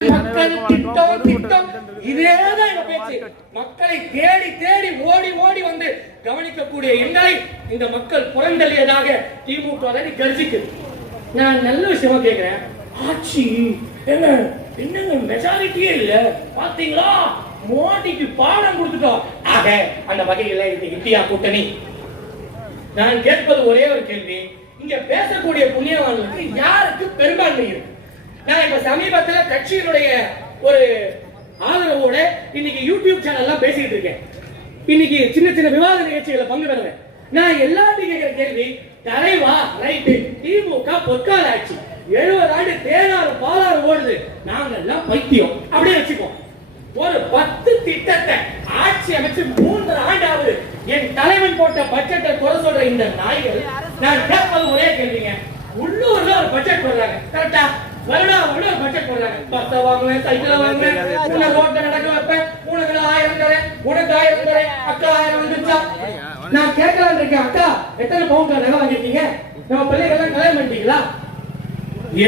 மக்கள் திட்டம் திட்டம். இதேதான் எங்க பேச்சு. மக்களை தேடி தேடி ஓடி ஓடி வந்து கவனிக்கக்கூடிய எங்களை இந்த மக்கள் புறந்தள்ளியதாக திமுக கர்ஜிக்குது நான் நல்ல விஷயமா கேக்குறேன். ஆட்சி என்ன என்னங்க மெஜாரிட்டியே இல்ல. பாத்தீங்களா? மோடிக்கு பாடம் கொடுத்துட்டோம். ஆக அந்த வகையில இந்த இந்தியா கூட்டணி. நான் கேட்பது ஒரே ஒரு கேள்வி. இங்க பேசக்கூடிய புண்ணியவான்களுக்கு யாருக்கு பெரும்பான்மை இருக்கு? நான் இப்ப சமீபத்துல கட்சியினுடைய ஒரு ஆதரவோட இன்னைக்கு யூடியூப் சேனல்லாம் பேசிட்டு இருக்கேன். இன்னைக்கு சின்ன சின்ன விவாத நிகழ்ச்சிகளை பங்கு பெறுவேன். நான் எல்லாத்தையும் கேட்கிற கேள்வி தலைவா ரைட்டு திமுக பொற்கால ஆட்சி. எழுபது ஆண்டு தேனாறு பாலாறு ஓடுது. நாங்கெல்லாம் பைத்தியம். அப்படியே வச்சுக்கோம் ஒரு பத்து திட்டத்தை ஆட்சி அமைச்சு மூன்று ஆகுது என் தலைவன் போட்ட பட்ஜெட்டை குறை சொல்ற இந்த நாய்கள் நான் கேட்பது ஒரே கேள்விங்க. உள்ளூர்ல ஒரு பட்ஜெட் போடுறாங்க. கரெக்டா வருடா வருடம் ஒரு பட்ஜெட் போடுறாங்க. பஸ்ஸை வாங்குவேன் சைக்கிளை வாங்குவேன் உன்னை ரோட்ல நடக்க வைப்பேன். உனக்கு ஆயிரம் தரேன் உனக்கு ஆயிரம் தரேன். அக்கா ஆயிரம் வந்துருச்சா? நான் கேட்கலான் இருக்கேன். அக்கா எத்தனை பவுன் நகை நம்ம பிள்ளைகள்லாம் கல்யாணம் பண்ணிட்டீங்களா?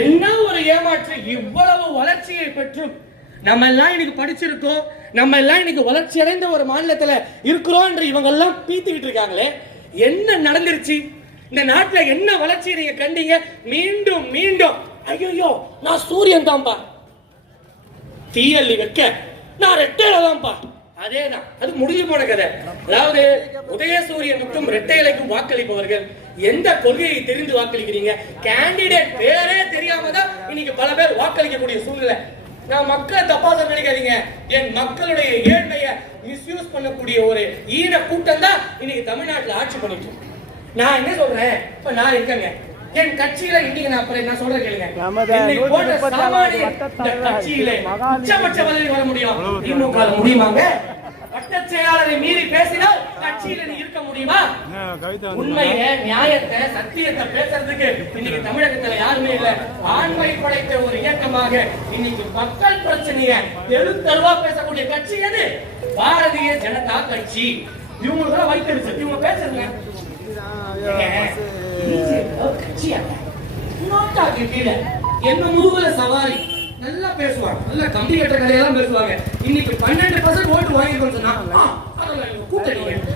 என்ன ஒரு ஏமாற்று? இவ்வளவு வளர்ச்சியை பெற்றும். நம்ம எல்லாம் இன்னைக்கு படிச்சிருக்கோம். நம்ம எல்லாம் இன்னைக்கு வளர்ச்சி அடைந்த ஒரு மாநிலத்துல இருக்கிறோம் என்று இவங்க எல்லாம் பீத்திக்கிட்டு இருக்காங்களே. என்ன நடந்துருச்சு? இந்த நாட்டுல என்ன வளர்ச்சி நீங்க கண்டீங்க? மீண்டும் மீண்டும் ஐயோ நான் சூரியன் தான்பா. தீயல்லி வைக்க நான் ரெட்டையில தான்ப்பா அதேதான் அது முடிஞ்சு போன கதை. அதாவது உதயசூரியனுக்கும் ரெட்டையலைக்கும் வாக்களிப்பவர்கள் எந்த கொள்கையை தெரிந்து வாக்களிக்கிறீங்க? கேண்டிடேட் பேரே தெரியாம தான் இன்னைக்கு பல பேர் வாக்களிக்கக்கூடிய சூழ்நிலை. நான் மக்களை தப்பா நினைக்காதீங்க. என் மக்களுடைய ஏழ்மையை மிஸ்யூஸ் பண்ணக்கூடிய ஒரு ஈன கூட்டம் தான் இன்னைக்கு தமிழ்நாட்டுல ஆட்சி பண்ணிட்டு நான் என்ன சொல்றேன்? இப்ப நான் இருக்கேங்க. என் கட்சியில இன்னைக்கு நான் அப்புறம் நான் சொல்றேன் கேளுங்க. என்னை முப்பத்தி சாமானிய கட்சியிலே உச்சபட்ச பதவி வர முடியும். திமுக முடியுமாங்க? வட்டச் செயலாளரை மீறி பேசினால் கட்சியில நீ இருக்க முடியுமா? உண்மையை நியாயத்தை சத்தியத்தை பேசுறதுக்கு இன்னைக்கு தமிழகத்துல யாருமே இல்ல. ஆண்மை படைத்த ஒரு இயக்கமாக இன்னைக்கு மக்கள் பிரச்சனைய தெருத்தருவா பேசக்கூடிய கட்சி எது? பாரதிய ஜனதா கட்சி. இவங்களுக்கு வைத்தறிச்சு இவங்க பேசுறங்க என்ன முதுகுல சவாரி. நல்லா பேசுவாங்க. நல்லா கம்பி கட்டுற கதையெல்லாம் பேசுவாங்க. இன்னைக்கு பன்னெண்டு பர்சன்ட் ஓட்டு வாங்கிருக்கோம்னு சொன்னா ஆ,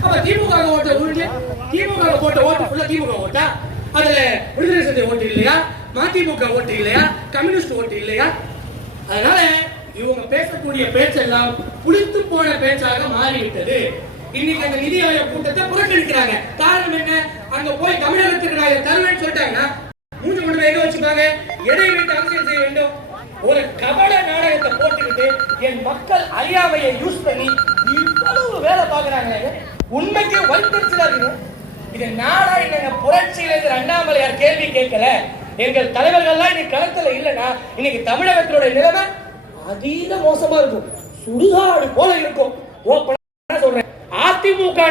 அப்ப திமுக ஓட்ட ஓட்டு திமுக போட்ட ஓட்டு ஃபுல்லா திமுக ஓட்டா? அதுல விடுதலை சிறுத்தை ஓட்டு இல்லையா? மதிமுக ஓட்டு இல்லையா? கம்யூனிஸ்ட் ஓட்டு இல்லையா? அதனால இவங்க பேசக்கூடிய பேச்செல்லாம் புளித்து போன பேச்சாக மாறிவிட்டது. இன்னைக்கு அந்த நிதி ஆயோக் கூட்டத்தை புறக்கணிக்கிறாங்க. காரணம் என்ன? அங்க போய் தமிழகத்திற்கு நான் தருவேன்னு சொல்லிட்டாங்கன்னா மூணு மணி நேரம் எங்க வச்சுப்பாங்க எதை வைத்து அரசியல் செய்ய வேண்டும்? ஒரு கபட நாடகத்தை போட்டுக்கிட்டு என் மக்கள் அறியாமையை யூஸ் பண்ணி இவ்வளவு வேலை பாக்குறாங்களே உண்மைக்கு வைத்தறிச்சலா இருக்குது இது நாடா இல்லைங்க புரட்சியில இருந்து அண்ணாமலையார் கேள்வி கேட்கல? எங்கள் தலைவர்கள்லாம் இன்னைக்கு களத்துல இல்லைன்னா இன்னைக்கு தமிழகத்தினுடைய நிலைமை அதீத மோசமா இருக்கும். சுடுகாடு போல இருக்கும். ஓப்பனா சொல்றேன். அதிமுக